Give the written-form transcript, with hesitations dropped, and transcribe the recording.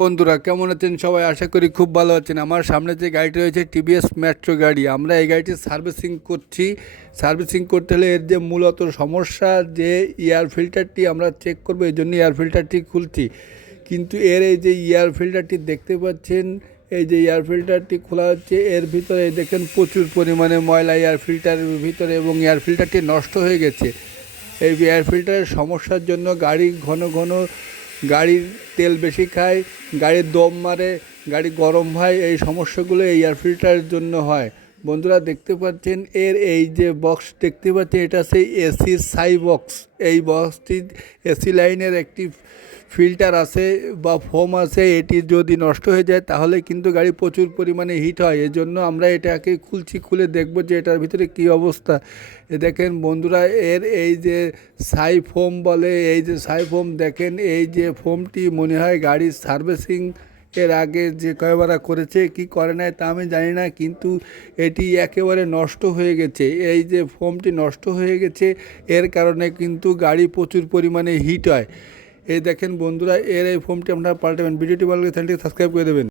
বন্ধুরা কেমন আছেন সবাই? আশা করি খুব ভালো আছেন। আমার সামনে যে গাড়িটি রয়েছে টিভিএস মেট্রো গাড়ি, আমরা এই গাড়িটি সার্ভিসিং করছি। সার্ভিসিং করতে হলে এর যে মূলত সমস্যা, যে এয়ার ফিল্টারটি আমরা চেক করবো, এই জন্য এয়ার ফিল্টারটি খুলছি। কিন্তু এর এই যে এয়ার ফিল্টারটি দেখতে পাচ্ছেন, এই যে এয়ার ফিল্টারটি খোলা হচ্ছে, এর ভিতরে দেখেন প্রচুর পরিমাণে ময়লা এয়ার ফিল্টারের ভিতরে, এবং এয়ার ফিল্টারটি নষ্ট হয়ে গেছে। এই এয়ার ফিল্টারের সমস্যার জন্য গাড়ি ঘন ঘন গাড়ির তেল বেশি খায়, গাড়ির দম মারে, গাড়ি গরম হয়। এই সমস্যাগুলো এই এয়ার ফিল্টারের জন্য হয়। বন্ধুরা দেখতে পাচ্ছেন এর এই যে বক্স দেখতে পাচ্ছেন, এটা সেই এসির সাই বক্স। এই বক্সটি এসি লাইনের একটি ফিল্টার আছে বা ফোম আছে, এটি যদি নষ্ট হয়ে যায় তাহলে কিন্তু গাড়ি প্রচুর পরিমাণে হিট হয়। এজন্য আমরা এটাকে খুলছি, খুলে দেখব যে এটার ভিতরে কী অবস্থা। দেখেন বন্ধুরা, এর এই যে সাই ফোম বলে, এই যে সাই ফোম দেখেন, এই যে ফোমটি মনে হয় গাড়ির সার্ভিসিং এর আগে যে কয়বারা করেছে কি করে নাই তা আমি জানি না, কিন্তু এটি একেবারে নষ্ট হয়ে গেছে। এই যে ফোমটি নষ্ট হয়ে গেছে, এর কারণে কিন্তু গাড়ি প্রচুর পরিমাণে হিট হয়। এই দেখেন বন্ধুরা, এর এই ফোমটি আপনারা পাল্টাবেন। ভিডিওটি ভালো লাগলে চ্যানেলটি সাবস্ক্রাইব করে দেবেন।